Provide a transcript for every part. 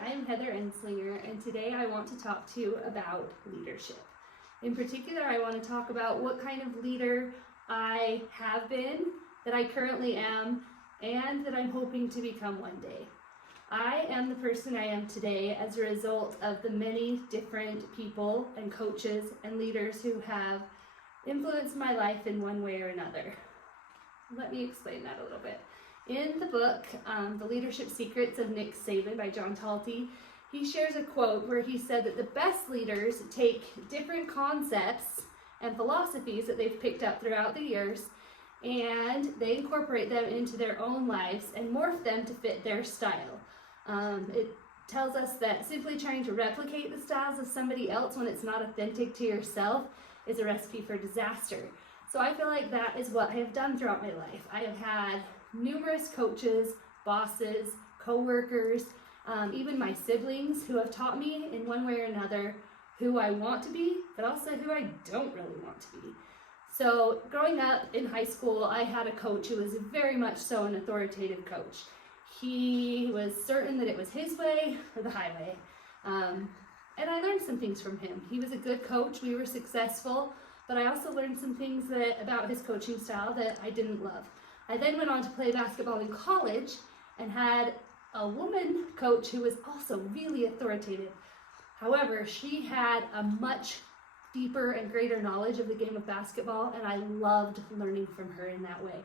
Hi, I'm Heather Enslinger, and today I want to talk to you about leadership. In particular, I want to talk about what kind of leader I have been, that I currently am, and that I'm hoping to become one day. I am the person I am today as a result of the many different people and coaches and leaders who have influenced my life in one way or another. Let me explain that a little bit. In the book, The Leadership Secrets of Nick Saban by John Talty, he shares a quote where he said that the best leaders take different concepts and philosophies that they've picked up throughout the years and they incorporate them into their own lives and morph them to fit their style. It tells us that simply trying to replicate the styles of somebody else when it's not authentic to yourself is a recipe for disaster. So I feel like that is what I have done throughout my life. I have had numerous coaches, bosses, co-workers, even my siblings who have taught me in one way or another who I want to be, but also who I don't really want to be. So growing up in high school, I had a coach who was very much so an authoritative coach. He was certain that it was his way or the highway. And I learned some things from him. He was a good coach, we were successful, but I also learned some things about his coaching style that I didn't love. I then went on to play basketball in college and had a woman coach who was also really authoritative. However, she had a much deeper and greater knowledge of the game of basketball, and I loved learning from her in that way.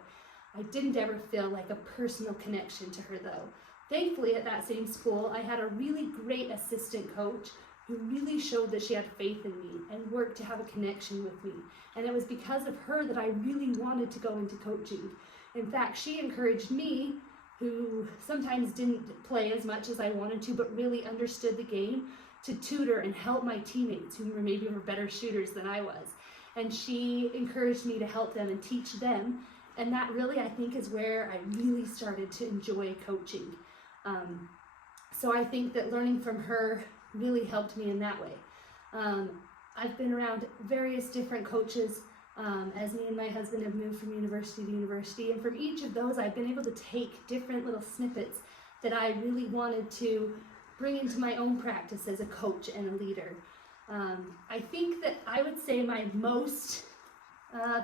I didn't ever feel like a personal connection to her though. Thankfully, at that same school, I had a really great assistant coach who really showed that she had faith in me and worked to have a connection with me. And it was because of her that I really wanted to go into coaching. In fact, she encouraged me, who sometimes didn't play as much as I wanted to, but really understood the game, to tutor and help my teammates who maybe were better shooters than I was. And she encouraged me to help them and teach them. And that really, I think, is where I really started to enjoy coaching. So I think that learning from her really helped me in that way. I've been around various different coaches as me and my husband have moved from university to university, and from each of those I've been able to take different little snippets that I really wanted to bring into my own practice as a coach and a leader. I think that I would say the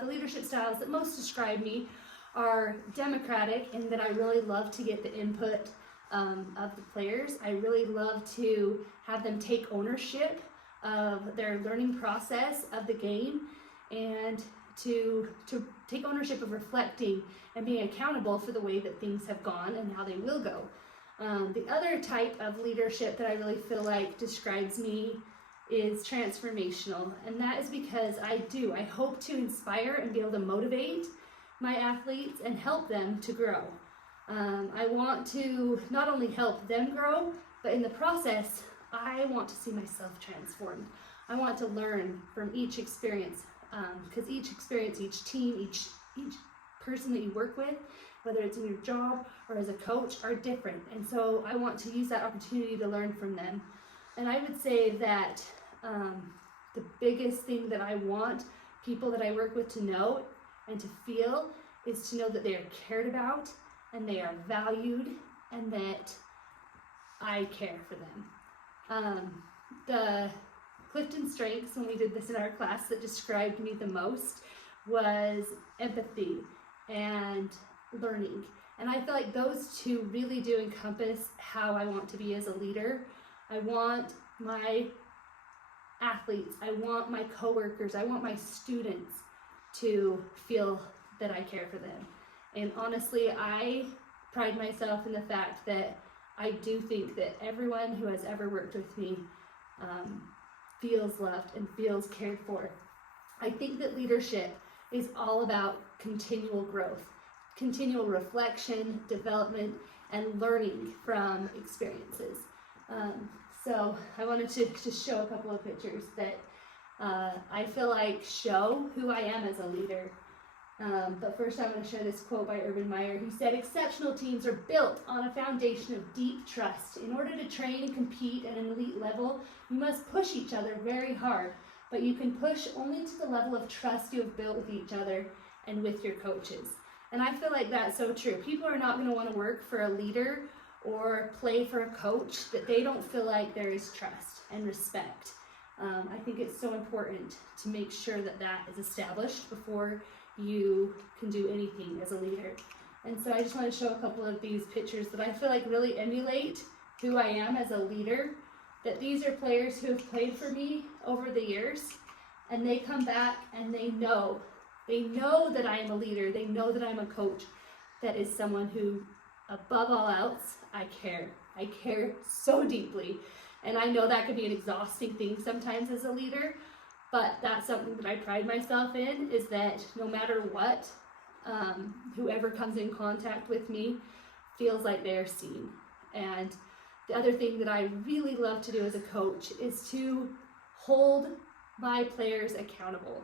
leadership styles that most describe me are democratic, in that I really love to get the input of the players. I really love to have them take ownership of their learning process of the game, and to take ownership of reflecting and being accountable for the way that things have gone and how they will go. The other type of leadership that I really feel like describes me is transformational, and that is because I hope to inspire and be able to motivate my athletes and help them to grow. I want to not only help them grow, but in the process, I want to see myself transformed. I want to learn from each experience, because each experience, each team, each person that you work with, whether it's in your job or as a coach, are different. And so I want to use that opportunity to learn from them. And I would say that the biggest thing that I want people that I work with to know and to feel is to know that they are cared about and they are valued and that I care for them. The Clifton Strengths, when we did this in our class, that described me the most was empathy and learning. And I feel like those two really do encompass how I want to be as a leader. I want my athletes, I want my coworkers, I want my students to feel that I care for them. And honestly, I pride myself in the fact that I do think that everyone who has ever worked with me feels loved and feels cared for. I think that leadership is all about continual growth, continual reflection, development, and learning from experiences. So I wanted to just show a couple of pictures that I feel like show who I am as a leader. But first I'm going to share this quote by Urban Meyer. He said, "Exceptional teams are built on a foundation of deep trust. In order to train and compete at an elite level, you must push each other very hard, but you can push only to the level of trust you have built with each other and with your coaches." And I feel like that's so true. People are not going to want to work for a leader or play for a coach, that they don't feel like there is trust and respect. I think it's so important to make sure that that is established before you can do anything as a leader. And so I just want to show a couple of these pictures that I feel like really emulate who I am as a leader. That these are players who have played for me over the years, and they come back and they know that I am a leader. They know that I'm a coach. That is someone who, above all else, I care. I care so deeply. And I know that can be an exhausting thing sometimes as a leader, but that's something that I pride myself in, is that no matter what, whoever comes in contact with me feels like they're seen. And the other thing that I really love to do as a coach is to hold my players accountable,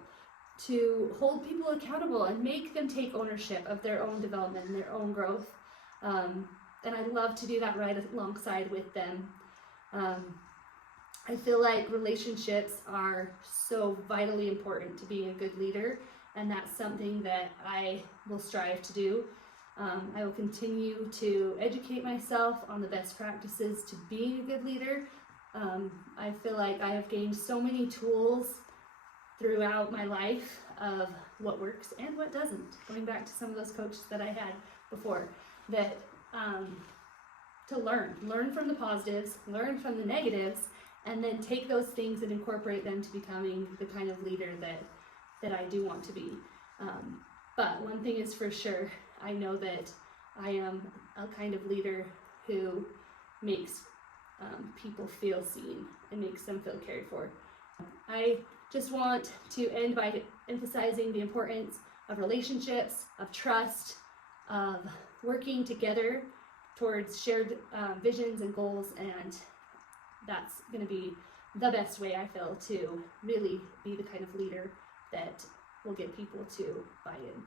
to hold people accountable and make them take ownership of their own development and their own growth. And I love to do that right alongside with them. I feel like relationships are so vitally important to being a good leader, and that's something that I will strive to do. I will continue to educate myself on the best practices to being a good leader. I feel like I have gained so many tools throughout my life of what works and what doesn't, going back to some of those coaches that I had before, that to learn from the positives, learn from the negatives, and then take those things and incorporate them to becoming the kind of leader that I do want to be. But one thing is for sure, I know that I am a kind of leader who makes people feel seen and makes them feel cared for. I just want to end by emphasizing the importance of relationships, of trust, of working together towards shared visions and goals, and that's going to be the best way, I feel, to really be the kind of leader that will get people to buy in.